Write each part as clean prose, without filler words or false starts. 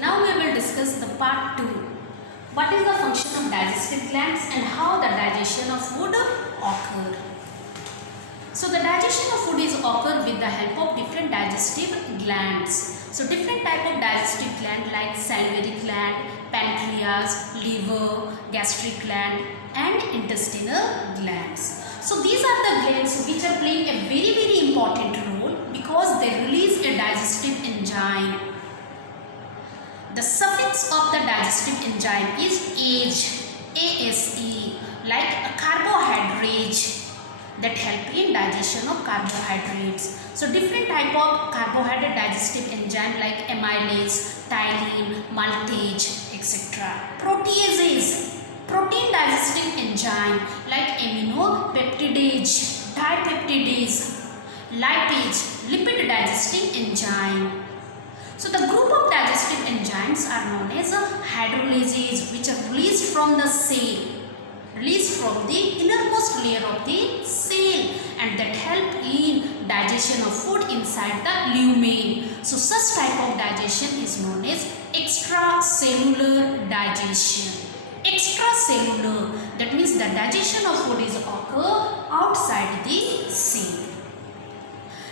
now we will discuss the part 2. What is the function of digestive glands and how the digestion of food occur? So the digestion of food is occur with the help of different digestive glands. So different type of digestive gland like salivary gland, pancreas, liver, gastric gland and intestinal glands. So these are the glands which are playing a very important role because they release a digestive enzyme. The suffix of the digestive enzyme is age, ASE, like a carbohydrate that help in digestion of carbohydrates. So different type of carbohydrate digestive enzyme like amylase, ptyalin, maltase, etc. Proteases, protein digestive enzyme like aminopeptidase, dipeptidase, lipase, lipid digesting enzyme. So the group of digestive enzymes are known as hydrolases, which are released from the cell, released from the innermost layer of the cell, and that help in digestion of food inside the lumen. So such type of digestion is known as extracellular digestion. Extracellular, that means the digestion of food is occur outside the cell.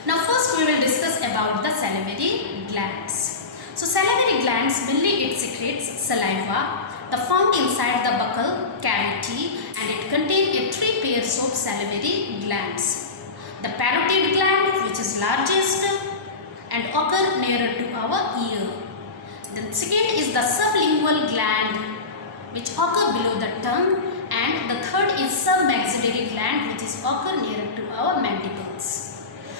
Now first we will discuss about the salivary glands. So salivary glands, mainly it secretes saliva, the found inside the buccal cavity, and it contains 3 pairs of salivary glands. The parotid gland, which is largest and occur nearer to our ear. The second is the sublingual gland, which occur below the tongue, and the third is submaxillary gland, which is occur nearer to our mandibles.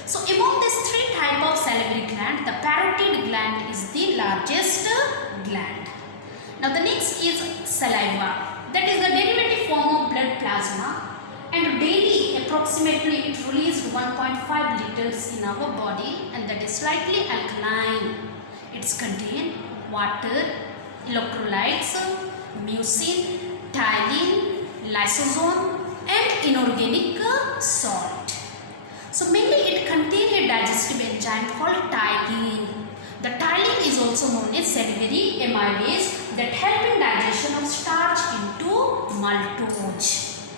So among these 3 types of salivary gland, the parotid gland is the largest gland. Now the next is saliva, that is the derivative form of blood plasma, and daily approximately it released 1.5 liters in our body, and that is slightly alkaline. It contains water, electrolytes, mucin, ptyalin, lysosome and inorganic salt. So mainly it contains a digestive enzyme called ptyalin. The ptyalin is also known as salivary amylase that help in digestion of starch into maltose.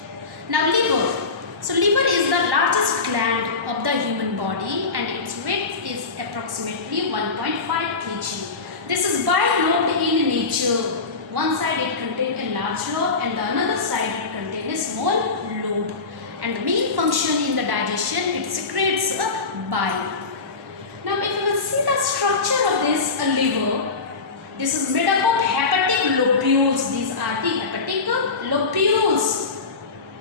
Now liver. So liver is the largest gland of the human body and its weight is approximately 1.5 kg. This is bilobed in nature. One side it contains a large lobe and the another side it contains a small lobe. And the main function in the digestion, it secretes a bile. Now if you will see the structure of this liver, this is made up of hepatic lobules. These are the hepatic lobules,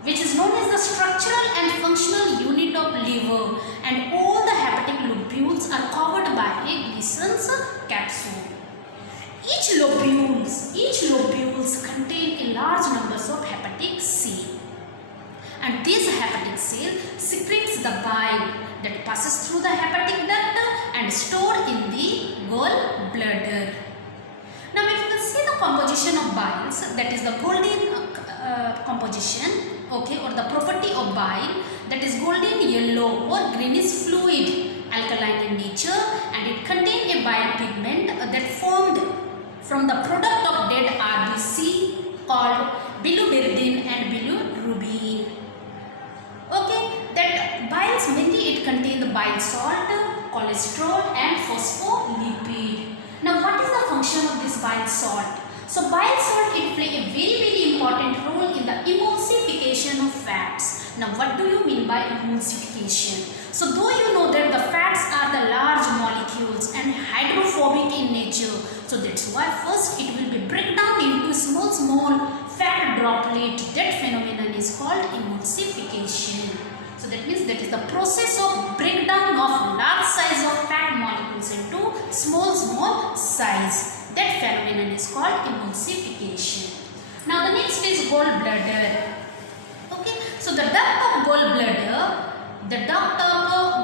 which is known as the structural and functional unit of liver, and all the hepatic lobules are covered by a Gleason's capsule. Each lobules contain a large numbers of hepatic cells. And this hepatic cell secretes the bile that passes through the hepatic duct and stored in the gallbladder. Now if you will see the composition of biles, that is the golden composition, okay, or the property of bile, that is golden yellow or greenish fluid, alkaline in nature, and it contains a bile pigment that formed from the product of dead RBC called biliverdin and bilirubin. Okay, that biles mainly it contains the bile salt, cholesterol and phospholipid. Now what is the function of this bile salt? So bile salt it play a very important role in the emulsification of fats. Now what do you mean by emulsification? So though you know that the fats are the large molecules and hydrophobic in nature, so that's why first it will be break down into small fat droplet. That phenomenon is called emulsification. So that means that is the process of breakdown of large size of fat molecules into small size. That phenomenon is called emulsification. Now the next is gallbladder. Okay, so the duct of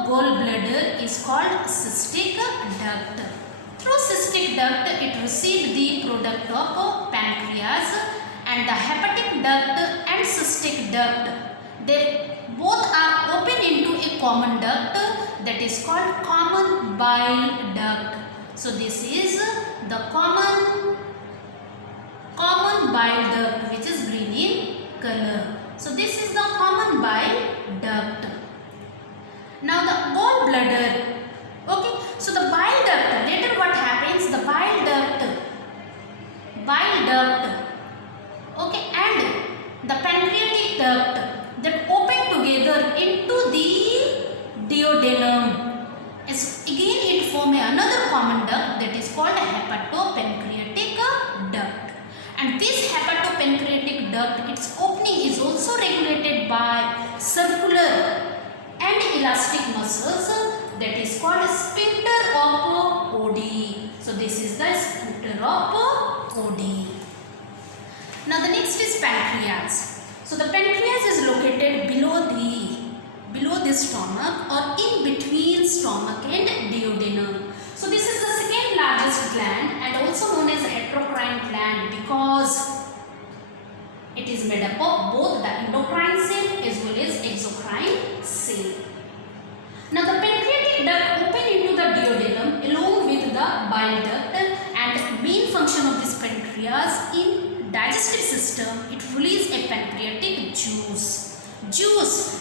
gallbladder is called cystic duct. Through cystic duct it received the product of pancreas, and the hepatic duct and cystic duct, they both are open into a common duct that is called common bile duct. So this is the common bile duct which is green in color. So this is the common bile duct. Now the gallbladder. Okay, so the bile duct, later what happens, the bile duct, okay, and the pancreatic duct that open together into the duodenum. Again it form another common duct that is called hepatopancreatic duct. And this hepatopancreatic duct, its opening is also regulated by circular and elastic muscles that is called sphincter of Oddi. So this is the sphincter of Oddi. Now the next is pancreas. So the pancreas is located below the stomach or in between stomach and duodenum. So this is the second largest gland and also known as heterocrine gland because it is made up of both the endocrine cell as well as exocrine cell. Now the pancreatic duct open into the duodenum along with the bile duct, and the main function of this pancreas in digestive system, it releases a pancreatic juice.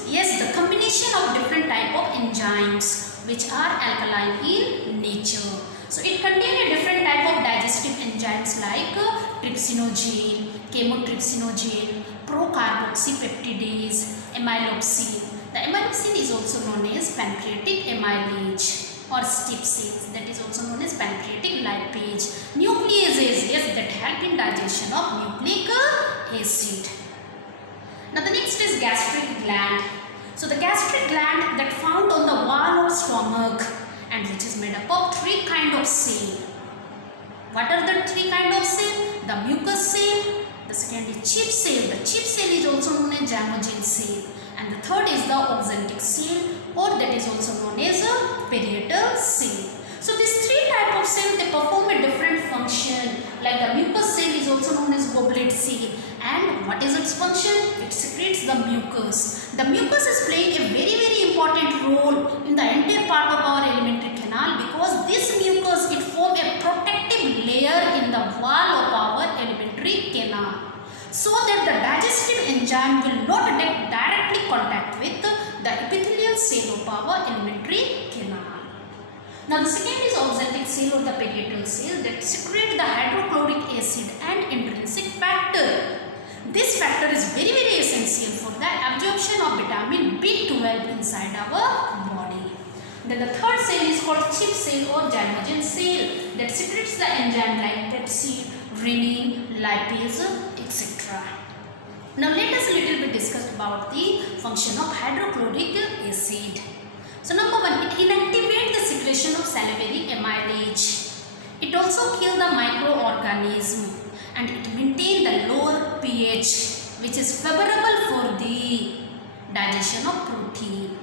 Yes, the combination of different type of enzymes which are alkaline in nature. So it contains a different type of digestive enzymes like trypsinogen, chymotrypsinogen, procarboxypeptidase, amylopsin. The amylopsin is also known as pancreatic amylase or step cells, that is also known as pancreatic lipase. Nucleases, yes, that help in digestion of nucleic acid. Now the next is gastric gland. So the gastric gland that found on the wall of stomach and which is made up of three kind of cell. What are the three kind of cell? The mucus cell, the second is chip cell. The chip cell is also known as zymogen cell, and the third is the oxalic cell, or that is also known as a parietal cell. So these three type of cell, they perform a different function. Like the mucus cell is also known as goblet cell, and what is its function? It secretes the mucus. The mucus is playing a very important role in the entire part of our alimentary canal because this mucus, it forms a protective layer in the wall of our alimentary canal, so that the digestive enzyme will not get directly contact with the epithelial cell of our alimentary canal. Now the second is oxalic cell or the parietal cell that secrete the hydrochloric acid and intrinsic factor. This factor is very essential for the absorption of vitamin B12 inside our body. Then the third cell is called chip cell or zymogen cell that secretes the enzyme like pepsin, renin, lipase, etc. Now let us a little bit discuss about the function of hydrochloric acid. So number one, it inactivates the secretion of salivary amylase. It also kills the microorganism and it maintains the lower pH which is favorable for the digestion of protein.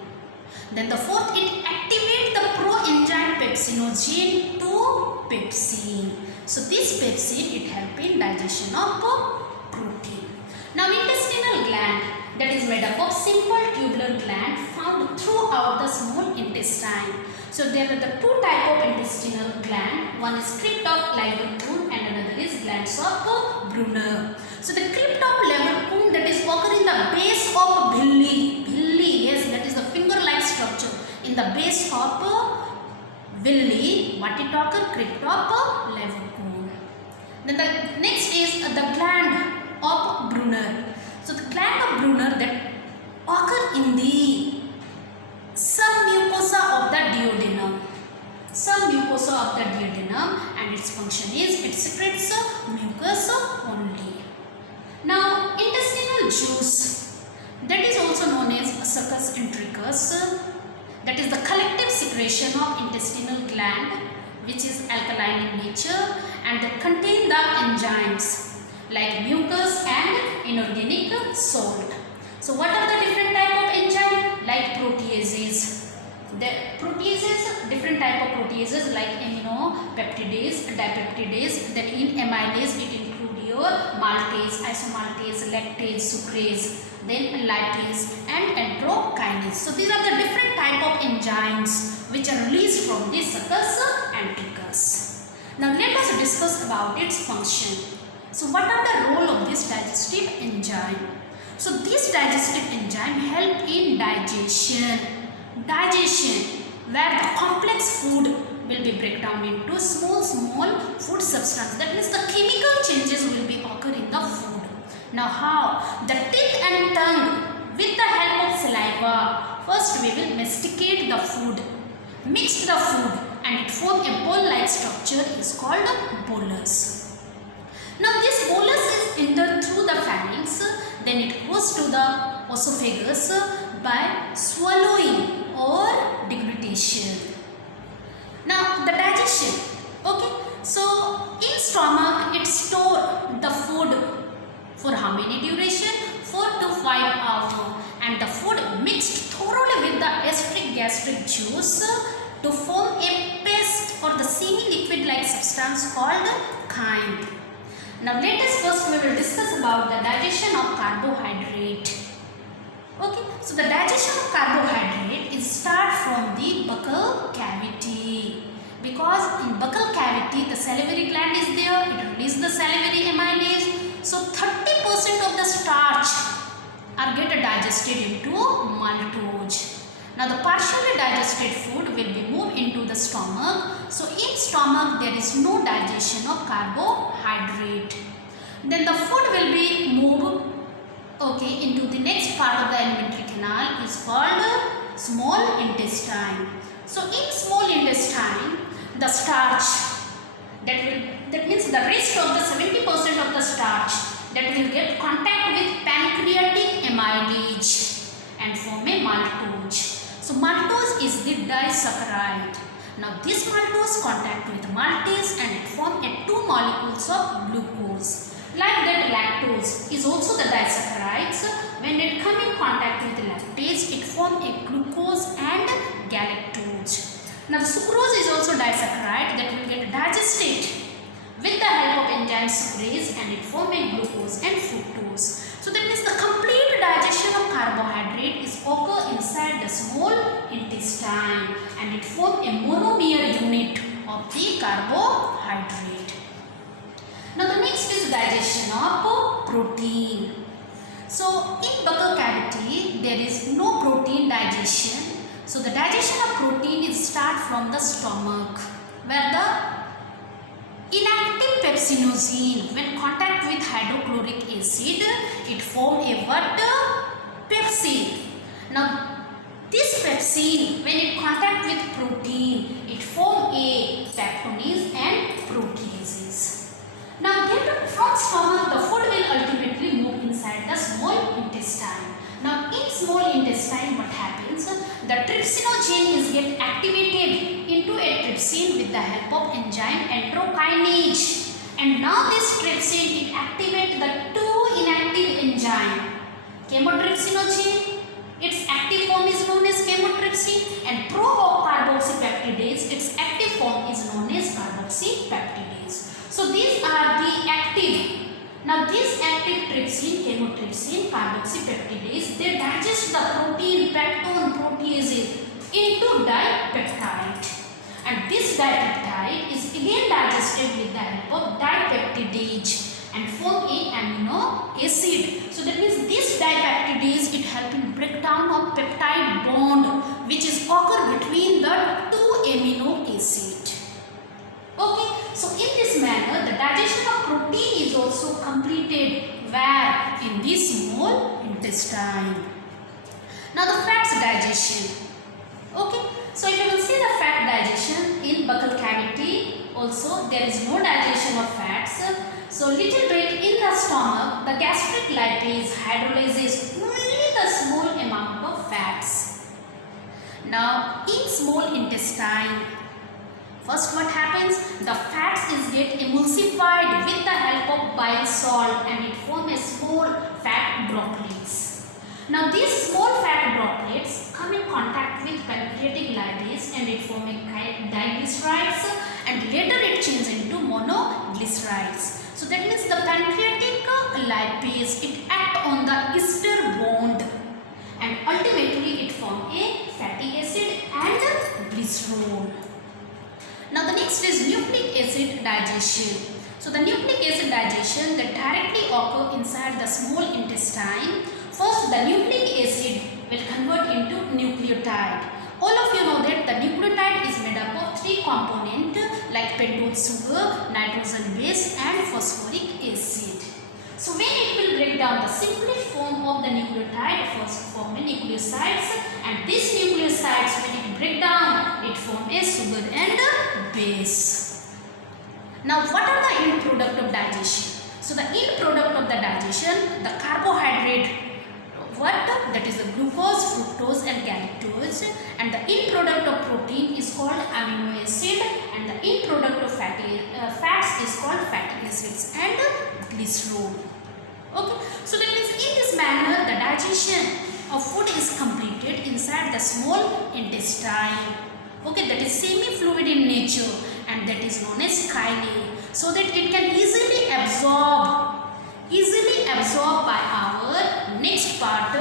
Then the fourth, it activates the proenzyme pepsinogen to pepsin. So this pepsin, it helps in digestion of protein. Now intestinal gland, that is made up of simple tubular gland found throughout the small intestine. So there are the two type of intestinal gland. One is crypt of Leverkuhn and another is glands of Brunner. So the crypt of Leverkuhn, that is occur in the base of villi. Yes, that is the finger-like structure in the base of villi. What it occur? Crypt of Leverkuhn. Then the next is the gland of Brunner. So the gland of Brunner that occur in the submucosa of the duodenum. Submucosa of the duodenum, and its function is it secretes mucus only. Now intestinal juice, that is also known as succus intricus, that is the collective secretion of intestinal gland which is alkaline in nature and that contain the enzymes like mucus and inorganic salt. So what are the different type of enzyme? Like proteases. The proteases, different type of proteases like aminopeptidase, dipeptidase. Then in amylase it include your maltase, isomaltase, lactase, sucrase, then lipase and enterokinase. So these are the different type of enzymes which are released from the succus intricus. Now let us discuss about its function. So what are the role of this digestive enzyme? So this digestive enzyme help in digestion, where the complex food will be break down into small food substance. That means the chemical changes will be occur in the food. Now how? The teeth and tongue with the help of saliva, first we will masticate the food, mix the food and it form a ball-like structure is called bolus. Now this bolus is entered through the pharynx, then it goes to the esophagus by swallowing or deglutition. Now the digestion, okay, so in stomach it store the food for how many duration? 4 to 5 hours, and the food mixed thoroughly with the acidic gastric juice to form a paste or the semi-liquid like substance called chyme. Now let us first we will discuss about the digestion of carbohydrate. Okay, so the digestion of carbohydrate is start from the buccal cavity, because in buccal cavity the salivary gland is there, it releases the salivary amylase. So 30% of the starch are get digested into maltose. Now the partially digested food will be moved into the stomach. So in stomach there is no digestion of carbohydrate. Then the food will be moved into the next part of the alimentary canal is called small intestine. So in small intestine the starch that means the rest of the 70% of the starch that will get contact with pancreatic amylase and form a maltose. So maltose is the disaccharide. Now this maltose contact with maltase and it form a 2 molecules of glucose. Like that lactose is also the disaccharides. When it come in contact with lactase, it form a glucose and galactose. Now the sucrose is also disaccharide that will get digested with the help of enzyme sucrase and it form a glucose and fructose. So that means the complete digestion of carbohydrate is occur inside the small intestine and it form a monomer unit of the carbohydrate. Now the next is digestion of protein. So in buccal cavity there is no protein digestion. So the digestion of protein is start from the stomach, where the inactive pepsinogen when contact with hydrochloric acid it form a what? Pepsin. Now this pepsin when it contact with protein it form a peptones and proteases. Now then from stomach the food will ultimately move inside the small intestine. Now in small intestine what happens? The trypsinogen is get activated into a trypsin with the help of enzyme enterokinase. And now this trypsin it activates the 2 inactive enzyme. Chymotrypsinogen, its active form is known as chymotrypsin, and pro-carboxypeptidase, its active form is known as carboxypeptidase. So these are the active. Now this active trypsin, chymotrypsin, carboxypeptidase, they digest the protein, peptone, proteases into dipeptide. And this dipeptide is again digested with the help of dipeptidase and form a amino acid. So that means this dipeptidase it helps in breakdown of peptide bond which is occur between the 2 amino acid. Okay, so in this manner the digestion of protein is also completed where in this small intestine. Now the fats digestion. Okay, so if you will see the fat digestion in buccal cavity also there is no digestion of fats. So little bit in the stomach the gastric lipase hydrolyzes only the small amount of fats. Now in small intestine first what happens? The fats is get emulsified with the help of bile salt and it form a small fat droplets. Now these small fat droplets come in contact with pancreatic lipase and it form a diglycerides and later it changes into monoglycerides. So that means the pancreatic lipase it act on the ester bond and ultimately it form a fatty acid and glycerol. Now the next is nucleic acid digestion. So the nucleic acid digestion that directly occur inside the small intestine. First, the nucleic acid will convert into nucleotide. All of you know that the nucleotide is made up of three components like pentose sugar, nitrogen base and phosphoric acid. So when it will break down the simplest form of the nucleotide, first form a nucleosides, and these nucleosides when it break down, it form a sugar and a base. Now what are the end product of digestion? So the end product of the digestion, the carbohydrate, that is the glucose, fructose and galactose, and the end product of protein is called amino acid, and the end product of fats is called fatty acids and glycerol. Okay, so that means in this manner the digestion of food is completed inside the small intestine. Okay, that is semi-fluid in nature and that is known as chyli, so that it can easily absorb by our next part,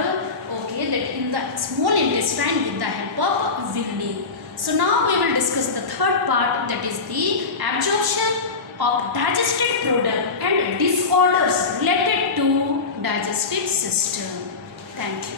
okay, that in the small intestine with the help of villi. So now we will discuss the third part, that is the absorption of digested product and disorders related to digestive system. Thank you.